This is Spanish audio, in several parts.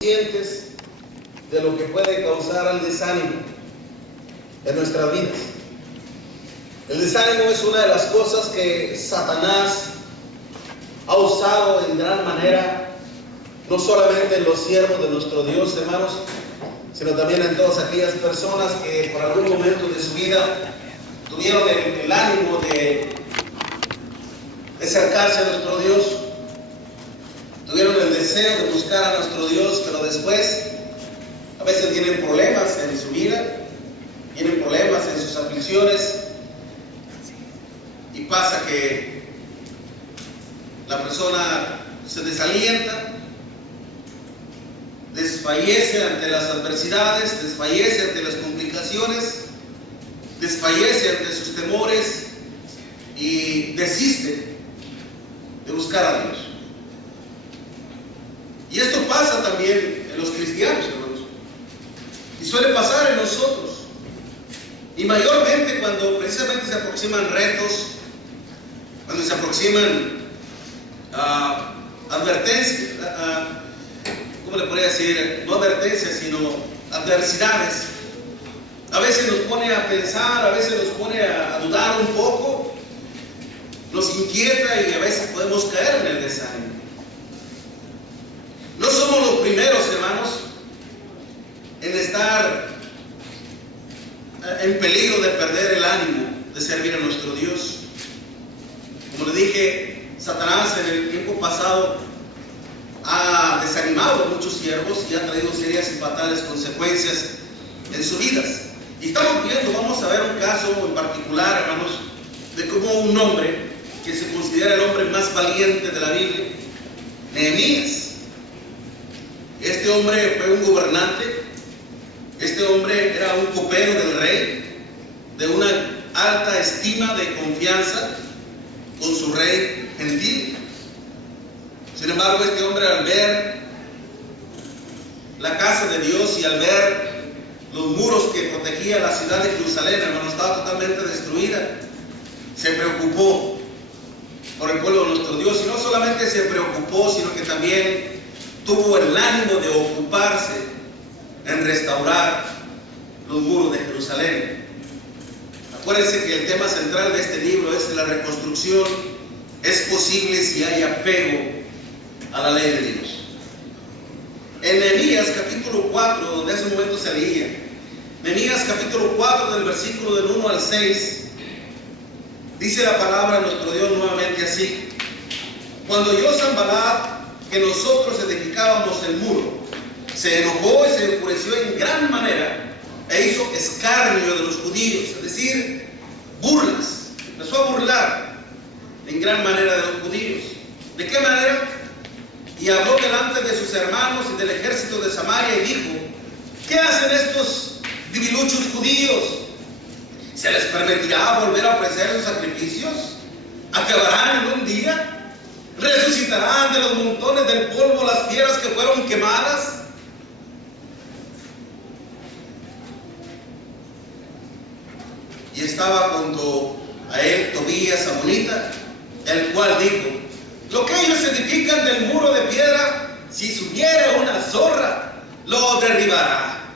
conscientes de lo que puede causar el desánimo en nuestras vidas. El desánimo es una de las cosas que Satanás ha usado en gran manera, no solamente en los siervos de nuestro Dios, hermanos, sino también en todas aquellas personas que por algún momento de su vida tuvieron el ánimo de acercarse a nuestro Dios, tuvieron el deseo de buscar a nuestro Dios, pero después a veces tienen problemas en su vida, tienen problemas en sus aflicciones, y pasa que la persona se desalienta, desfallece ante las adversidades, desfallece ante las complicaciones, desfallece ante sus temores y desiste de buscar a Dios. Y esto pasa también en los cristianos, hermanos, y suele pasar en nosotros, y mayormente cuando precisamente se aproximan retos, cuando se aproximan advertencias, ¿cómo le podría decir? No advertencias, sino adversidades. A veces nos pone a pensar, a veces nos pone a dudar un poco, nos inquieta y a veces podemos caer en el desánimo. No somos los primeros, hermanos, en estar en peligro de perder el ánimo de servir a nuestro Dios. Como le dije, Satanás en el tiempo pasado ha desanimado a muchos siervos y ha traído serias y fatales consecuencias en sus vidas. Y estamos viendo, vamos a ver un caso en particular, hermanos, de cómo un hombre que se considera el hombre más valiente de la Biblia, Nehemías. Este hombre fue un gobernante, este hombre era un copero del rey, de una alta estima de confianza con su rey gentil. Sin embargo, este hombre, al ver la casa de Dios y al ver los muros que protegía la ciudad de Jerusalén, hermano, estaba totalmente destruida, se preocupó por el pueblo de nuestro Dios. Y no solamente se preocupó, sino que también tuvo el ánimo de ocuparse en restaurar los muros de Jerusalén. Acuérdense que el tema central de este libro es la reconstrucción. Es posible si hay apego a la ley de Dios. En Nehemías capítulo 4, donde hace un momento se leía, Nehemías capítulo 4 del versículo del 1 al 6, dice la palabra de nuestro Dios nuevamente así: cuando oyó Sanballat que nosotros edificábamos el muro, se enojó y se enfureció en gran manera e hizo escarnio de los judíos, es decir, burlas. Empezó a burlar en gran manera de los judíos. ¿De qué manera? Y habló delante de sus hermanos y del ejército de Samaria y dijo: ¿qué hacen estos debiluchos judíos? ¿Se les permitirá volver a ofrecer sus sacrificios? ¿Acabarán en un día? ¿Resucitarán de los montones del polvo las fieras que fueron quemadas? Y estaba junto a él Tobías Amonita, el cual dijo: lo que ellos edifican del muro de piedra, si subiera una zorra, lo derribará.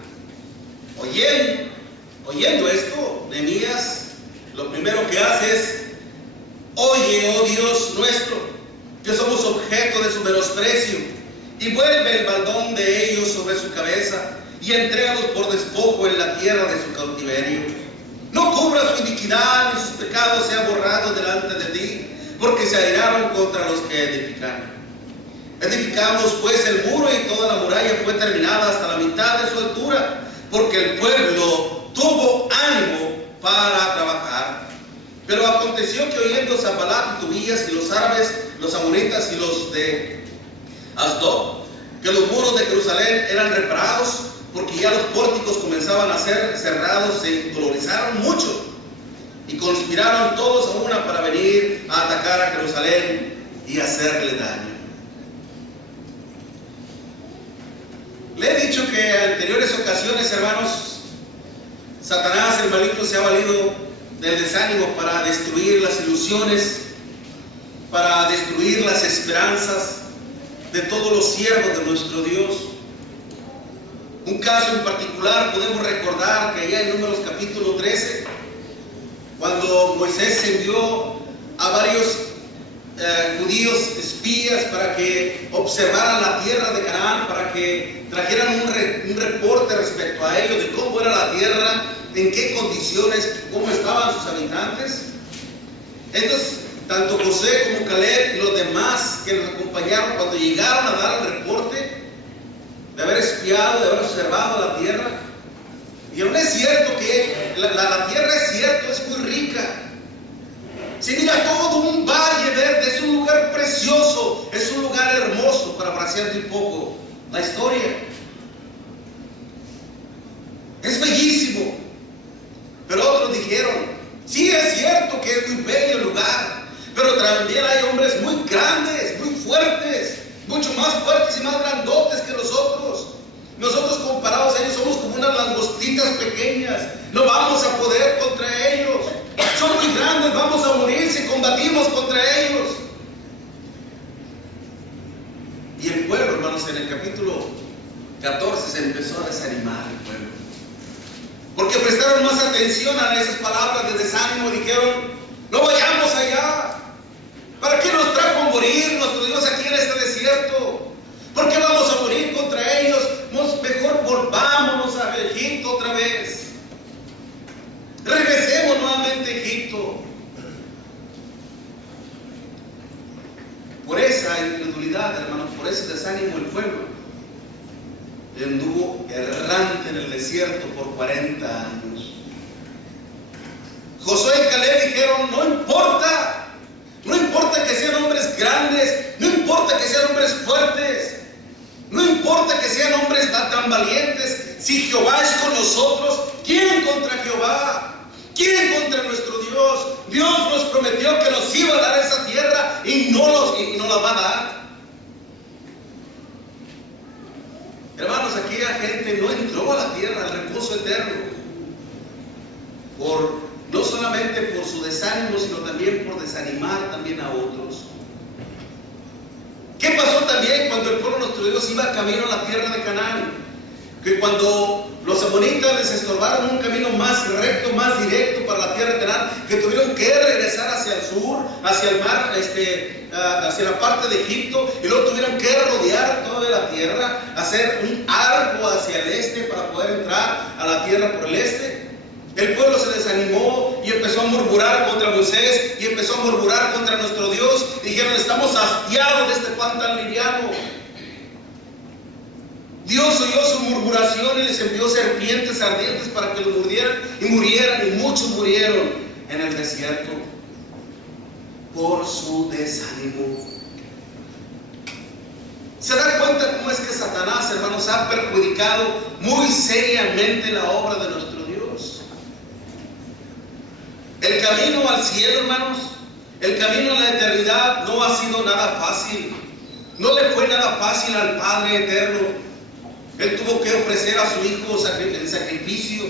Oyendo esto, Nehemías lo primero que hace es: oye, oh Dios nuestro, que somos objeto de su menosprecio, y vuelve el baldón de ellos sobre su cabeza, y entrégalos por despojo en la tierra de su cautiverio. No cubra su iniquidad, ni sus pecados sean borrados delante de ti, porque se airaron contra los que edificaron. Edificamos pues el muro, y toda la muralla fue terminada hasta la mitad de su altura, porque el pueblo tuvo ánimo para trabajar. Pero aconteció que oyendo Sanballat y Tobías y los árabes, los amonitas y los de Asdod, que los muros de Jerusalén eran reparados, porque ya los pórticos comenzaban a ser cerrados, se dolorizaron mucho y conspiraron todos a una para venir a atacar a Jerusalén y hacerle daño. Le he dicho que en anteriores ocasiones, hermanos, Satanás, el maligno, se ha valido del desánimo para destruir las ilusiones, para destruir las esperanzas de todos los siervos de nuestro Dios. Un caso en particular podemos recordar que allá en Números capítulo 13, cuando Moisés envió a varios judíos espías para que observaran la tierra de Canaán, para que trajeran un reporte respecto a ello, de cómo era la tierra, en qué condiciones, cómo estaban sus habitantes. Estos, tanto José como Caleb y los demás que nos acompañaron, cuando llegaron a dar el reporte de haber espiado, de haber observado la tierra, dijeron: es cierto que la tierra es cierto, es muy rica. Se mira todo un valle verde, es un lugar precioso, es un lugar hermoso, parafraseando un poco la historia. Es bellísimo. Pero otros dijeron: sí, es cierto que es muy bello el lugar, pero también hay hombres muy grandes, muy fuertes, mucho más fuertes y más grandotes que nosotros. Nosotros, comparados a ellos, somos como unas langostitas pequeñas. No vamos a poder contra ellos. Son muy grandes, vamos a morir si combatimos contra ellos. Y el pueblo, hermanos, en el capítulo 14 se empezó a desanimar el pueblo, porque prestaron más atención a esas palabras de desánimo y dijeron: no vayamos allá. ¿Para qué nos trajo a morir nuestro Dios aquí en este desierto? ¿Por qué vamos a morir contra ellos? Mejor volvámonos a Egipto otra vez. Regresemos nuevamente a Egipto. Por esa incredulidad, hermanos, por ese desánimo, el pueblo anduvo errante en el desierto por 40 años. Josué y Caleb dijeron: no importa, no importa que sean hombres grandes, no importa que sean hombres fuertes, no importa que sean hombres tan valientes, si Jehová es con nosotros, ¿quién contra Jehová? ¿Quién contra nuestro Dios? Dios nos prometió que nos iba a dar esa tierra y no la va a dar. Hermanos, aquella gente no entró a la tierra, al reposo eterno, no solamente por su desánimo, sino también por desanimar también a otros. ¿Qué pasó también cuando el pueblo de nuestro Dios iba camino a la tierra de Canaán? Que cuando los amonitas les estorbaron un camino más recto, más directo para la tierra de Canaán, que tuvieron que regresar hacia el sur, hacia el mar, hacia la parte de Egipto, y luego tuvieron que rodear toda la tierra, hacer un arco hacia el este para poder entrar a la tierra por el este. El pueblo se desanimó y empezó a murmurar contra Moisés y empezó a murmurar contra nuestro Dios. Dijeron: estamos hastiados de este pan tan liviano. Dios oyó su murmuración y les envió serpientes ardientes para que los mordieran y murieran, y muchos murieron en el desierto por su desánimo. ¿Se da cuenta cómo es que Satanás, hermanos, ha perjudicado muy seriamente la obra de nuestro Dios? El camino al cielo, hermanos, el camino a la eternidad no ha sido nada fácil. No le fue nada fácil al Padre eterno. Él tuvo que ofrecer a su Hijo en sacrificio.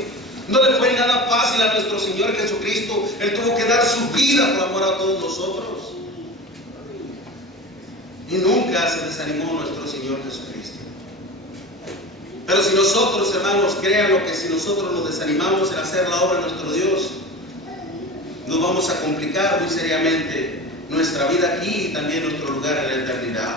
No le fue nada fácil a nuestro Señor Jesucristo. Él tuvo que dar su vida por amor a todos nosotros. Y nunca se desanimó nuestro Señor Jesucristo. Pero si nosotros, hermanos, créanlo, que si nosotros nos desanimamos en hacer la obra de nuestro Dios, nos vamos a complicar muy seriamente nuestra vida aquí y también nuestro lugar en la eternidad.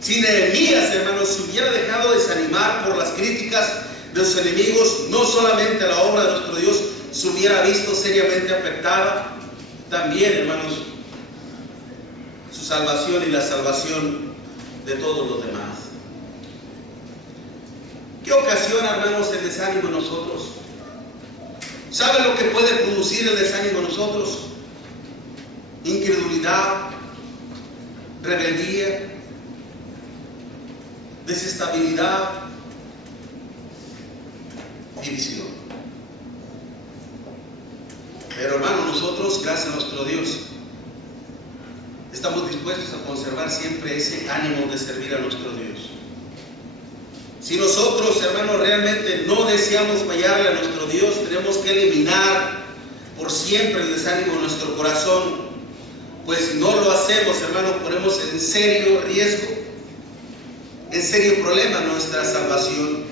Si Nehemías, hermanos, se hubiera dejado desanimar por las críticas de sus enemigos, no solamente la obra de nuestro Dios se hubiera visto seriamente afectada, también, hermanos, su salvación y la salvación de todos los demás. ¿Qué ocasiona, hermanos, el desánimo en nosotros? ¿Saben lo que puede producir el desánimo en nosotros? Incredulidad, rebeldía, desestabilidad, división. Pero, hermanos, nosotros, gracias a nuestro Dios, estamos dispuestos a conservar siempre ese ánimo de servir a nuestro Dios. Si nosotros, hermanos, realmente no deseamos fallarle a nuestro Dios, tenemos que eliminar por siempre el desánimo en nuestro corazón, pues si no lo hacemos, hermanos, ponemos en serio riesgo, en serio problema nuestra salvación.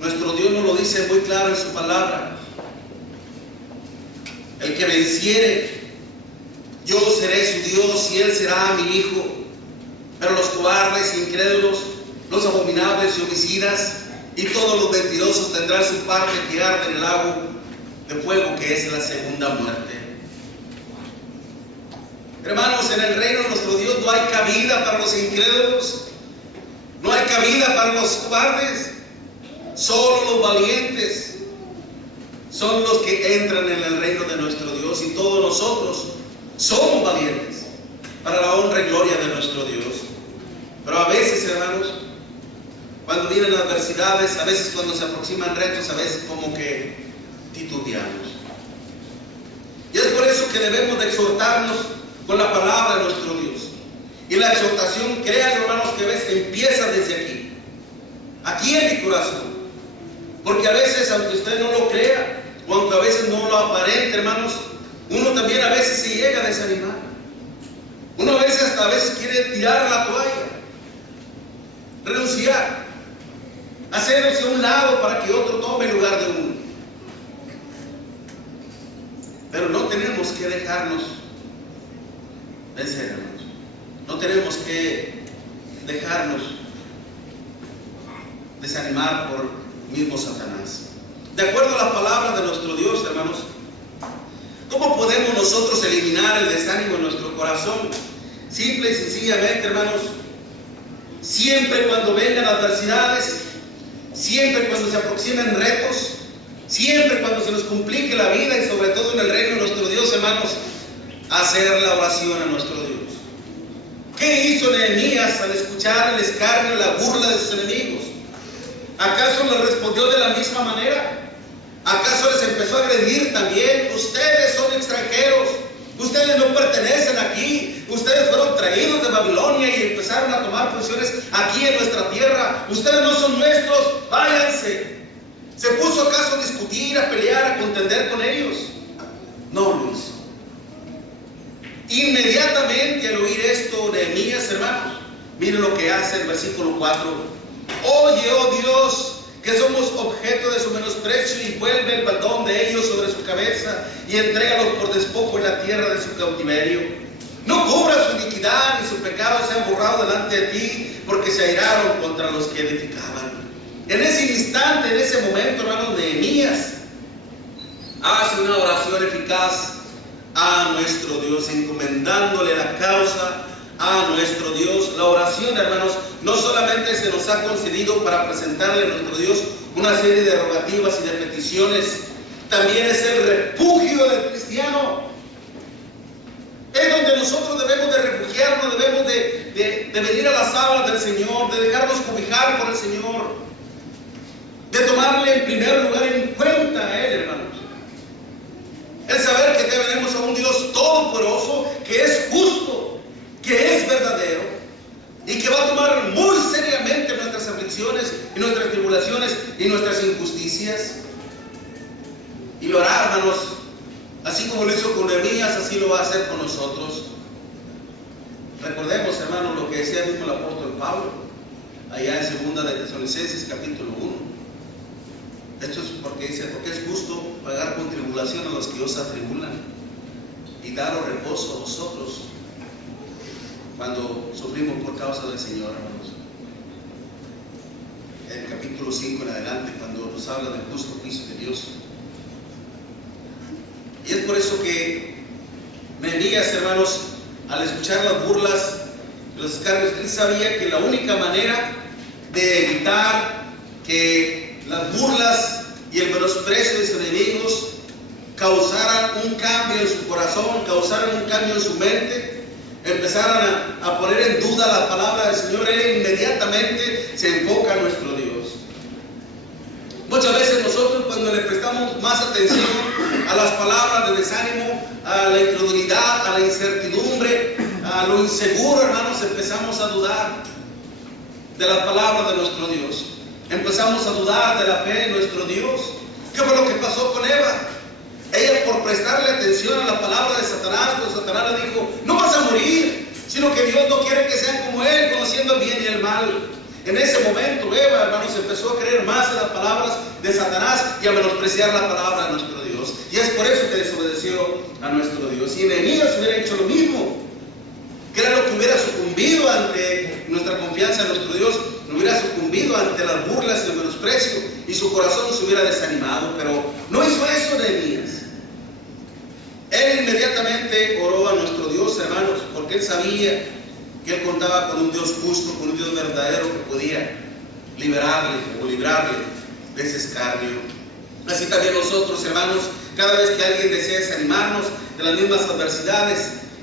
Nuestro Dios nos lo dice muy claro en su palabra. El que venciere, yo seré su Dios y él será mi hijo. Pero los cobardes, incrédulos, los abominables y homicidas y todos los mentirosos tendrán su parte que arde en el lago de fuego, que es la segunda muerte. Hermanos, en el reino de nuestro Dios no hay cabida para los incrédulos, no hay cabida para los cobardes. Solo los valientes son los que entran en el reino de nuestro Dios, y todos nosotros somos valientes para la honra y gloria de nuestro Dios. Pero a veces, hermanos, cuando vienen adversidades, a veces cuando se aproximan retos, a veces como que titubeamos. Y es por eso que debemos de exhortarnos con la palabra de nuestro Dios. Y la exhortación, créanme, hermanos, que a veces empieza desde aquí en mi corazón. Porque a veces, aunque usted no lo crea, o aunque a veces no lo aparente, hermanos, uno también a veces se llega a desanimar. Uno a veces hasta quiere tirar la toalla, renunciar, hacerse a un lado para que otro tome el lugar de uno. Pero no tenemos que dejarnos vencer, hermanos. No tenemos que dejarnos desanimar por mismo Satanás. De acuerdo a las palabras de nuestro Dios, hermanos, ¿cómo podemos nosotros eliminar el desánimo en nuestro corazón? Simple y sencillamente, hermanos, siempre cuando vengan adversidades, siempre cuando se aproximen retos, siempre cuando se nos complique la vida, y sobre todo en el reino de nuestro Dios, hermanos, hacer la oración a nuestro Dios. ¿Qué hizo Nehemías al escuchar el escarnio, la burla de sus enemigos? ¿Acaso les respondió de la misma manera? ¿Acaso les empezó a agredir también? Ustedes son extranjeros, ustedes no pertenecen aquí, ustedes fueron traídos de Babilonia y empezaron a tomar posiciones aquí en nuestra tierra, ustedes no son nuestros, váyanse. ¿Se puso acaso a discutir, a pelear, a contender con ellos? No lo hizo. Inmediatamente al oír esto, Nehemías, hermanos, miren lo que hace el versículo 4. Oye, oh Dios, que somos objeto de su menosprecio, y vuelve el baldón de ellos sobre su cabeza y entrégalos por despojo en la tierra de su cautiverio. No cubra su iniquidad ni su pecado sean borrados delante de ti, porque se airaron contra los que edificaban. En ese instante, en ese momento, hermanos, Nehemías hace una oración eficaz a nuestro Dios, encomendándole la causa a nuestro Dios. La oración, hermanos, no solamente se nos ha concedido para presentarle a nuestro Dios una serie de rogativas y de peticiones, también es el refugio del cristiano. Es donde nosotros debemos de refugiarnos, debemos de venir a las alas del Señor, de dejarnos cobijar por el Señor, de tomarle en primer lugar en cuenta a Él, hermanos. El saber que tenemos a un Dios todopoderoso, que es justo, que es verdadero, y que va a tomar muy seriamente nuestras aflicciones y nuestras tribulaciones y nuestras injusticias. Y lo hará, hermanos, así como lo hizo con Nehemías, así lo va a hacer con nosotros. Recordemos, hermanos, lo que decía mismo el apóstol Pablo allá en 2 de Tesalonicenses capítulo 1. Esto es porque dice, porque es justo pagar con tribulación a los que os atribulan y daros reposo a vosotros cuando sufrimos por causa del Señor, hermanos. En el capítulo 5 en adelante, cuando nos habla del justo juicio de Dios. Y es por eso que Nehemías, hermanos, al escuchar las burlas, los escarnios, él sabía que la única manera de evitar que las burlas y el menosprecio de sus enemigos causaran un cambio en su corazón, causaran un cambio en su mente, empezaran a poner en duda la palabra del Señor, él inmediatamente se enfoca a nuestro Dios. Muchas veces nosotros, cuando le prestamos más atención a las palabras de desánimo, a la incredulidad, a la incertidumbre, a lo inseguro, hermanos, empezamos a dudar de las palabras de nuestro Dios. Empezamos a dudar de la fe en nuestro Dios. ¿Qué fue lo que pasó con Eva? Ella, por prestarle atención a la palabra de Satanás, pues Satanás le dijo, no vas a morir, sino que Dios no quiere que sean como Él, conociendo el bien y el mal. En ese momento Eva, hermanos, empezó a creer más en las palabras de Satanás y a menospreciar la palabra de nuestro Dios. Y es por eso que desobedeció a nuestro Dios. Y Nehemías hubiera hecho lo mismo. Que era lo que hubiera sucumbido ante nuestra confianza en nuestro Dios, no hubiera sucumbido ante las burlas y el menosprecio, y su corazón se hubiera desanimado. Pero no hizo eso Nehemías. Él inmediatamente oró a nuestro Dios, hermanos, porque él sabía que él contaba con un Dios justo, con un Dios verdadero que podía liberarle o librarle de ese escarnio. Así también nosotros, hermanos, cada vez que alguien desea desanimarnos de las mismas adversidades,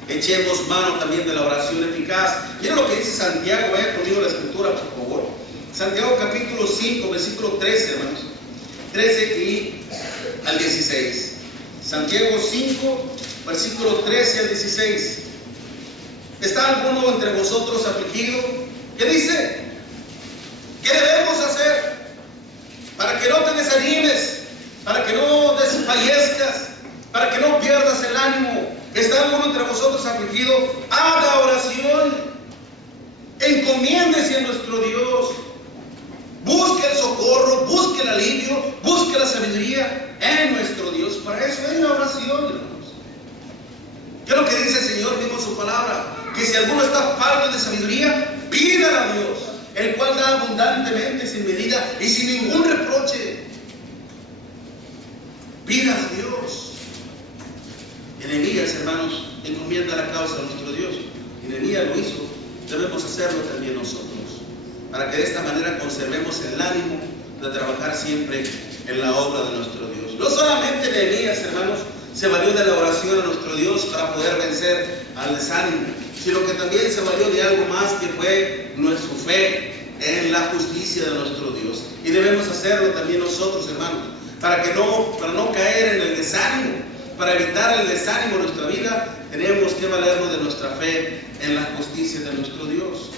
echemos mano también de la oración eficaz. Miren lo que dice Santiago, vaya conmigo a la escritura, por favor. Santiago capítulo 5, versículo 13, hermanos. 13 y al 16. Santiago 5, versículo 13 al 16. ¿Está alguno entre vosotros afligido? ¿Qué dice? ¿Qué debemos hacer para que no te desanimes, para que no desfallezcas, para que no pierdas el ánimo? ¿Está alguno entre vosotros afligido? Haga oración, encomiéndese a nuestro Dios, busque el socorro, busque el alivio, busque la sabiduría en nuestro Dios. Para eso es la oración, hermanos. ¿Qué es lo que dice el Señor mismo en su palabra? Que si alguno está falto de sabiduría, pídala a Dios, el cual da abundantemente, sin medida y sin ningún reproche. Pídala a Dios. Nehemías, hermanos, encomienda la causa de nuestro Dios. Y Nehemías lo hizo, debemos hacerlo también nosotros, para que de esta manera conservemos el ánimo de trabajar siempre en la obra de nuestro Dios. No solamente Nehemías, hermanos, se valió de la oración a nuestro Dios para poder vencer al desánimo, sino que también se valió de algo más, que fue nuestra fe en la justicia de nuestro Dios. Y debemos hacerlo también nosotros, hermanos, para no caer en el desánimo. Para evitar el desánimo en nuestra vida, tenemos que valernos de nuestra fe en la justicia de nuestro Dios.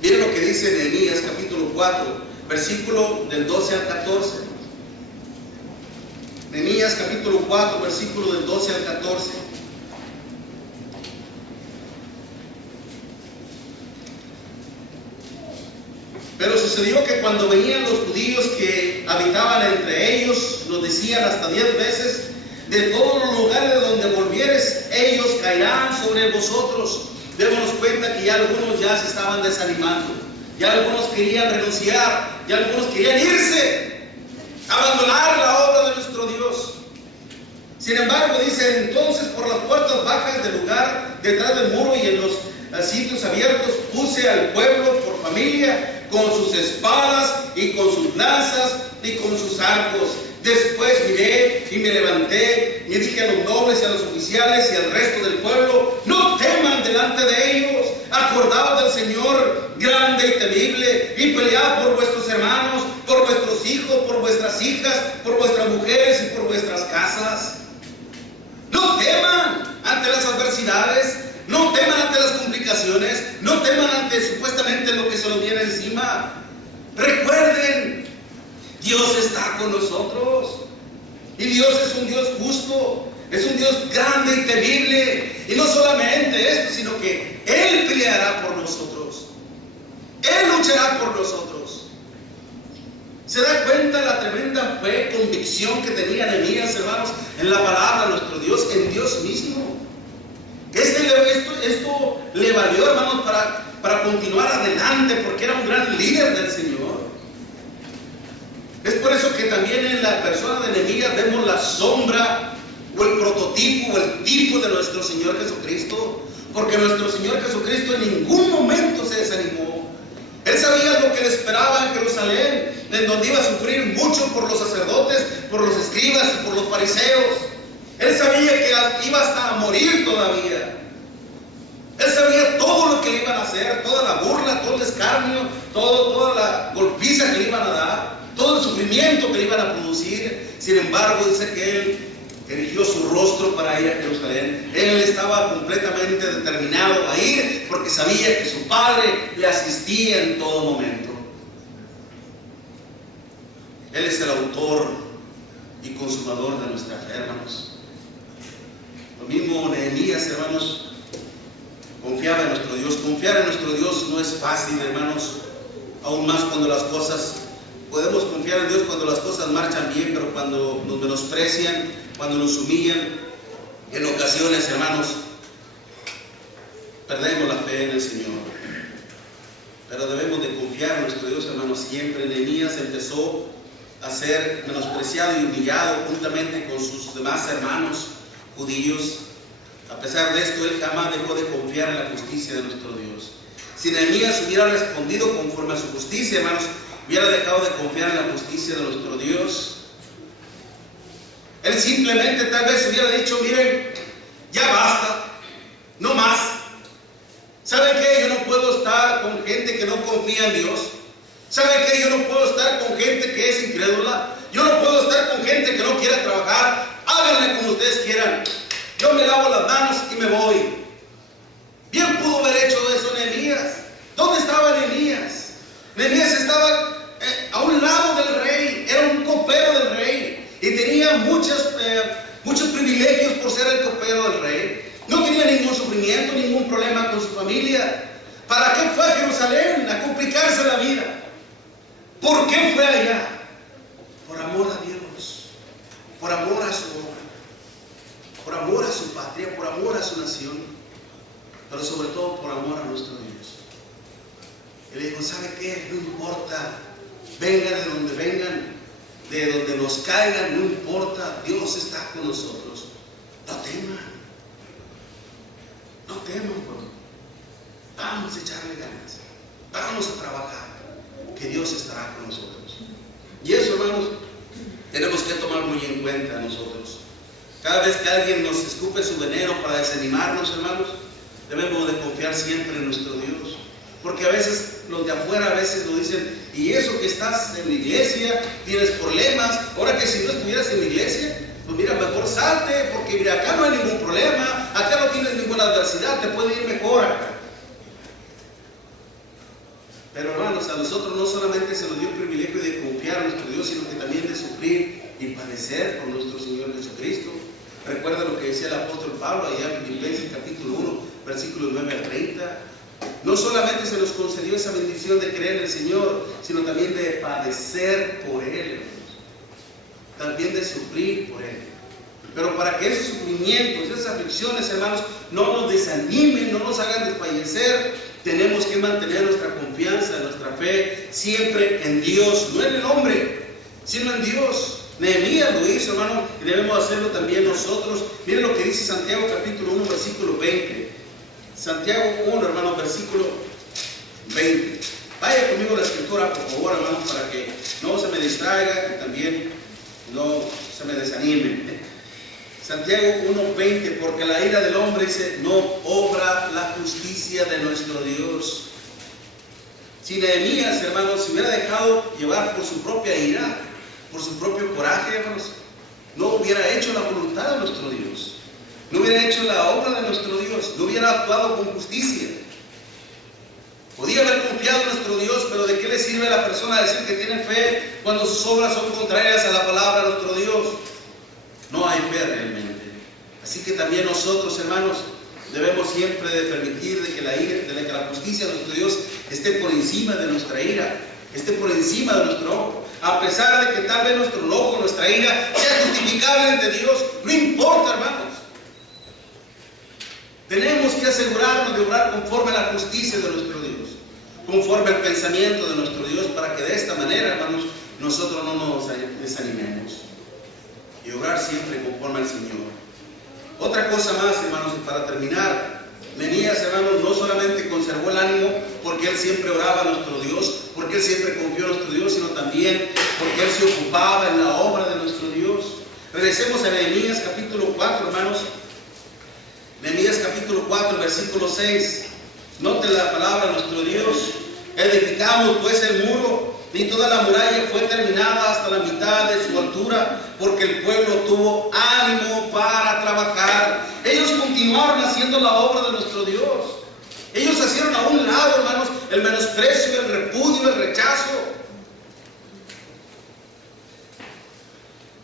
Miren lo que dice Nehemías capítulo 4, versículo del 12 al 14. Nehemías capítulo 4, versículo del 12 al 14. Pero sucedió que cuando venían los judíos que habitaban entre ellos, nos decían hasta 10 veces: de todos los lugares donde volvieres, ellos caerán sobre vosotros. Démonos cuenta que ya algunos ya se estaban desanimando, ya algunos querían renunciar, ya algunos querían irse, abandonar la obra de nuestro Dios. Sin embargo, dice: entonces por las puertas bajas del lugar, detrás del muro y en los sitios abiertos, puse al pueblo por familia, con sus espadas y con sus lanzas y con sus arcos. Después miré y me levanté y dije a los nobles y a los oficiales y al resto del pueblo: no teman delante de ellos, acordaos del Señor grande y temible, y pelead por vuestros hermanos, por vuestros hijos, por vuestras hijas, por vuestras mujeres y por vuestras casas. No teman ante las adversidades, no teman ante las complicaciones, no teman ante supuestamente lo que se nos viene encima. Recuerden, Dios está con nosotros, y Dios es un Dios justo, es un Dios grande y temible. Y no solamente esto, sino que Él peleará por nosotros, Él luchará por nosotros. ¿Se da cuenta la tremenda fe, convicción que tenía Nehemías, hermanos, en la palabra de nuestro Dios, en Dios mismo? Esto le valió, hermanos, para continuar adelante, porque era un gran líder del Señor. Es por eso que también en la persona de Nehemías vemos la sombra o el prototipo o el tipo de nuestro Señor Jesucristo, porque nuestro Señor Jesucristo en ningún momento se desanimó. Él sabía lo que le esperaba en Jerusalén, en donde iba a sufrir mucho por los sacerdotes, por los escribas y por los fariseos. Él sabía que iba hasta a morir todavía. Él sabía todo lo que le iban a hacer, toda la burla, todo el escarnio, toda la golpiza que le iban a dar, todo el sufrimiento que le iban a producir. Sin embargo, dice que él erigió su rostro para ir a Jerusalén. Él estaba completamente determinado a ir, porque sabía que su Padre le asistía en todo momento. Él es el autor y consumador de nuestra fe, hermanos. Lo mismo Nehemías, hermanos, confiaba en nuestro Dios. Confiar en nuestro Dios no es fácil, hermanos, aún más cuando las cosas Podemos confiar en Dios cuando las cosas marchan bien, pero cuando nos menosprecian, cuando nos humillan, en ocasiones, hermanos, perdemos la fe en el Señor. Pero debemos de confiar en nuestro Dios, hermanos, siempre. Nehemías empezó a ser menospreciado y humillado juntamente con sus demás hermanos judíos. A pesar de esto, él jamás dejó de confiar en la justicia de nuestro Dios. Si Nehemías hubiera respondido conforme a su justicia, hermanos, hubiera dejado de confiar en la justicia de nuestro Dios. Él simplemente tal vez hubiera dicho: miren, ya basta, no más. ¿Saben qué? Yo no puedo estar con gente que no confía en Dios. ¿Saben qué? Yo no puedo estar con gente que es incrédula. Yo no puedo estar con gente que no quiera trabajar. Háganle como ustedes quieran. Yo me lavo las manos y me voy. Bien pudo haber hecho eso Nehemías. ¿Dónde estaba Nehemías? Nehemías estaba a un lado del rey. Era un copero del rey. Y tenía muchos privilegios por ser el copero del rey. No tenía ningún sufrimiento, ningún problema con su familia. ¿Para qué fue a Jerusalén? A complicarse la vida. ¿Por qué fue allá? Por amor a Dios, por amor a su obra, por amor a su patria, por amor a su nación, pero sobre todo por amor a nuestro Dios. Y le dijo: ¿sabe qué? No importa, vengan de donde vengan, de donde nos caigan, no importa, Dios está con nosotros. No teman. No teman, pueblo. Vamos a echarle ganas. Vamos a trabajar, que Dios estará con nosotros. Y eso, hermanos, tenemos que tomar muy en cuenta nosotros. Cada vez que alguien nos escupe su veneno para desanimarnos, hermanos, debemos de confiar siempre en nuestro Dios. Porque a veces los de afuera a veces nos dicen: y eso que estás en la iglesia, tienes problemas. Ahora que si no estuvieras en la iglesia, pues mira, mejor salte, porque mira, acá no hay ningún problema, acá no tienes ninguna adversidad, te puede ir mejor acá. Pero hermanos, a nosotros no solamente se nos dio el privilegio de confiar en nuestro Dios, sino que también de sufrir y padecer por nuestro Señor Jesucristo. Recuerda lo que decía el apóstol Pablo allá en Filipenses capítulo 1, versículos 9 al 30. No solamente se nos concedió esa bendición de creer en el Señor, sino también de padecer por Él, hermanos. También de sufrir por Él. Pero para que esos sufrimientos, esas aflicciones, hermanos, no nos desanimen, no nos hagan desfallecer, tenemos que mantener nuestra confianza, nuestra fe siempre en Dios, no en el hombre, sino en Dios. Nehemías lo hizo, hermano, y debemos hacerlo también nosotros. Miren lo que dice Santiago capítulo 1, versículo 20. Santiago 1, hermano, versículo 20. Vaya conmigo a la escritura, por favor, hermano, para que no se me distraiga y también no se me desanime. Santiago 1:20, porque la ira del hombre, dice, no obra la justicia de nuestro Dios. Si Nehemías, hermanos, se hubiera dejado llevar por su propia ira, por su propio coraje, hermanos, no hubiera hecho la voluntad de nuestro Dios, no hubiera hecho la obra de nuestro Dios, no hubiera actuado con justicia. Podía haber confiado en nuestro Dios, pero ¿de qué le sirve a la persona decir que tiene fe cuando sus obras son contrarias a la palabra de nuestro Dios? No hay fe realmente. Así que también nosotros, hermanos, debemos siempre de permitir de que la justicia de nuestro Dios esté por encima de nuestra ira, esté por encima de nuestro ojo. A pesar de que tal vez nuestro enojo, nuestra ira sea justificable ante Dios, no importa, hermanos. Tenemos que asegurarnos de obrar conforme a la justicia de nuestro Dios, conforme al pensamiento de nuestro Dios, para que de esta manera, hermanos, nosotros no nos desanimemos y obrar siempre conforme al Señor. Otra cosa más, hermanos, y para terminar, Nehemías, hermanos, no solamente conservó el ánimo porque él siempre oraba a nuestro Dios, porque él siempre confió en nuestro Dios, sino también porque él se ocupaba en la obra de nuestro Dios. Regresemos a Nehemías capítulo 4, hermanos. Nehemías capítulo 4, versículo 6. Note la palabra de nuestro Dios. Edificamos pues el muro, y toda la muralla fue terminada hasta la mitad de su altura, porque el pueblo tuvo ánimo para trabajar. Ellos continuaron haciendo la obra de nuestro Dios. Ellos hicieron a un lado, hermanos, el menosprecio, el repudio, el rechazo,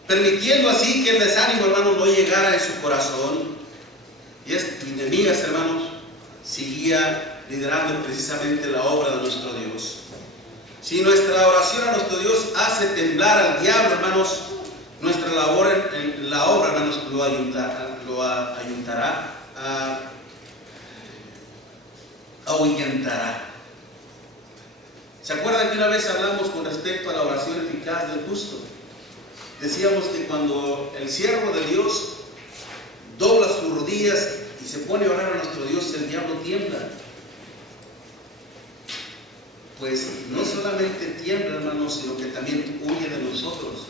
permitiendo así que el desánimo, hermanos, no llegara en su corazón. Y Nehemías, hermanos, seguía liderando precisamente la obra de nuestro Dios. Si nuestra oración a nuestro Dios hace temblar al diablo, hermanos, nuestra labor en la obra, hermanos, lo ahuyentará. ¿Se acuerdan que una vez hablamos con respecto a la oración eficaz del justo? Decíamos que cuando el siervo de Dios dobla sus rodillas y se pone a orar a nuestro Dios, el diablo tiembla. Pues no solamente tiembla, hermanos, sino que también huye de nosotros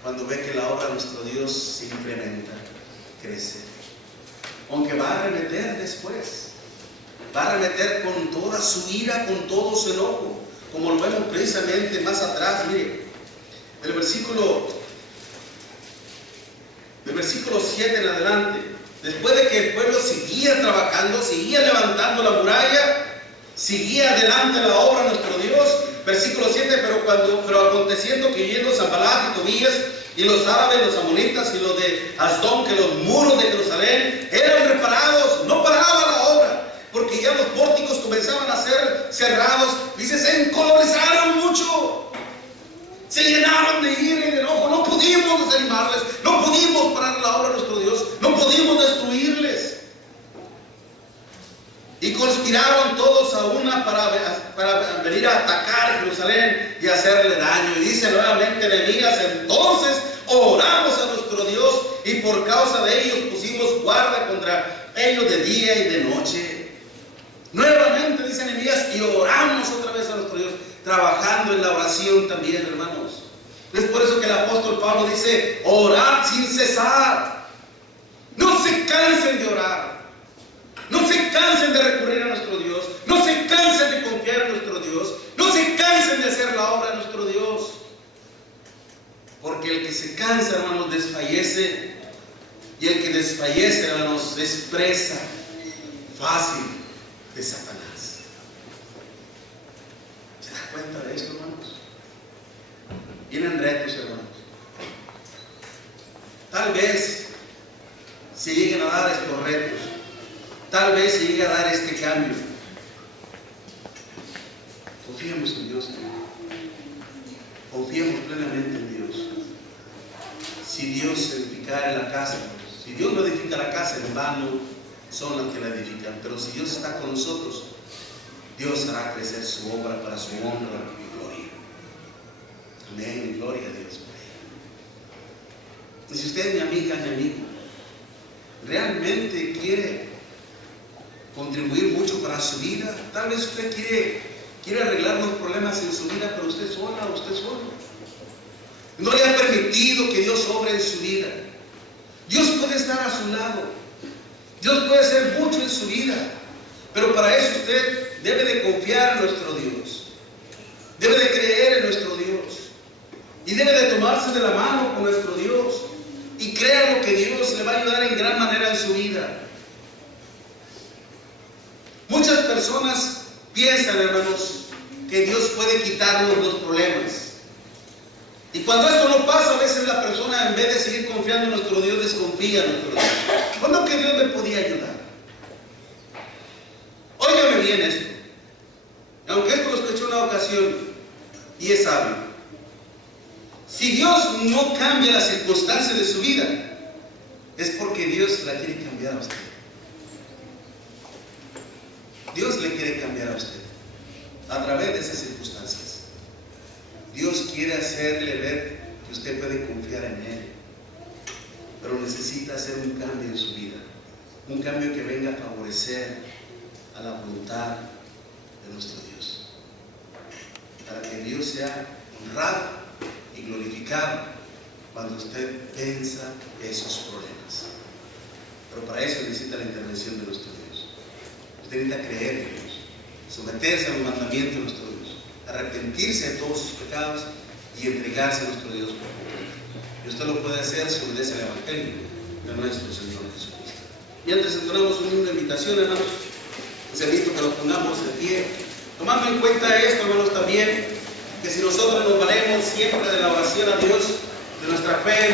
cuando ve que la obra de nuestro Dios se incrementa, crece. Aunque va a arremeter después, va a arremeter con toda su ira, con todo su enojo, como lo vemos precisamente más atrás. Mire, del versículo 7 en adelante, después de que el pueblo seguía trabajando, seguía levantando la muralla, seguía adelante la obra de nuestro Dios. Versículo 7, pero aconteciendo que yendo Sanbalat y Tobías y los árabes, los amonitas y los de Asdón, que los muros de Jerusalén eran reparados, no paraba la obra, porque ya los pórticos comenzaban a ser cerrados. Dice, se encolerizaron mucho, se llenaron de ira y de enojo. No pudimos desanimarles, no pudimos parar la obra de nuestro Dios, no pudimos destruirles. Y conspiraron todos a una para venir a atacar Jerusalén y hacerle daño. Y dice nuevamente Nehemías, entonces oramos a nuestro Dios y por causa de ellos pusimos guarda contra ellos de día y de noche. Nuevamente dice Nehemías, y oramos otra vez a nuestro Dios, trabajando en la oración también, hermanos. Es por eso que el apóstol Pablo dice, orad sin cesar. No se cansen de orar. No se cansen de recurrir a nuestro Dios. No se cansen de confiar en nuestro Dios. No se cansen de hacer la obra de nuestro Dios. Porque el que se cansa, hermanos, desfallece. Y el que desfallece, hermanos, es presa fácil de Satanás. ¿Se da cuenta de esto, hermanos? Vienen retos, hermanos. Tal vez se lleguen a dar estos retos. Tal vez se llegue a dar este cambio. Confiemos en Dios, hermano. Confiemos plenamente en Dios. Si Dios edificara la casa, si Dios no edifica la casa, en vano son los que la edifican. Pero si Dios está con nosotros, Dios hará crecer su obra para su honra y gloria. Amén, gloria a Dios. Y si usted, mi amiga, mi amigo, realmente quiere contribuir mucho para su vida, tal vez usted quiere arreglar los problemas en su vida, pero usted sola o usted solo no le ha permitido que Dios obre en su vida. Dios puede estar a su lado, Dios puede hacer mucho en su vida, pero para eso usted debe de confiar en nuestro Dios, debe de creer en nuestro Dios y debe de tomarse de la mano con nuestro Dios y créalo que Dios le va a ayudar en gran manera en su vida. Muchas personas piensan, hermanos, que Dios puede quitarnos los problemas. Y cuando esto no pasa, a veces la persona, en vez de seguir confiando en nuestro Dios, desconfía en nuestro Dios. ¿Cuándo que Dios me podía ayudar? Óigame bien esto. Aunque esto lo escuché una ocasión y es sabio. Si Dios no cambia las circunstancias de su vida, es porque Dios la quiere cambiar a usted. Dios le quiere cambiar a usted a través de esas circunstancias. Dios quiere hacerle ver que usted puede confiar en Él, pero necesita hacer un cambio en su vida, un cambio que venga a favorecer a la voluntad de nuestro Dios, para que Dios sea honrado y glorificado cuando usted venza esos problemas. Pero para eso necesita la intervención de nuestro Dios. Usted necesita creer en Dios, someterse a los mandamientos de nuestro Dios, arrepentirse de todos sus pecados y entregarse a nuestro Dios por completo. Y usted lo puede hacer si obedece al Evangelio de nuestro Señor Jesucristo. Y antes entonamos una invitación, hermanos, les invito que nos pongamos de pie, tomando en cuenta esto, hermanos, también, que si nosotros nos valemos siempre de la oración a Dios, de nuestra fe,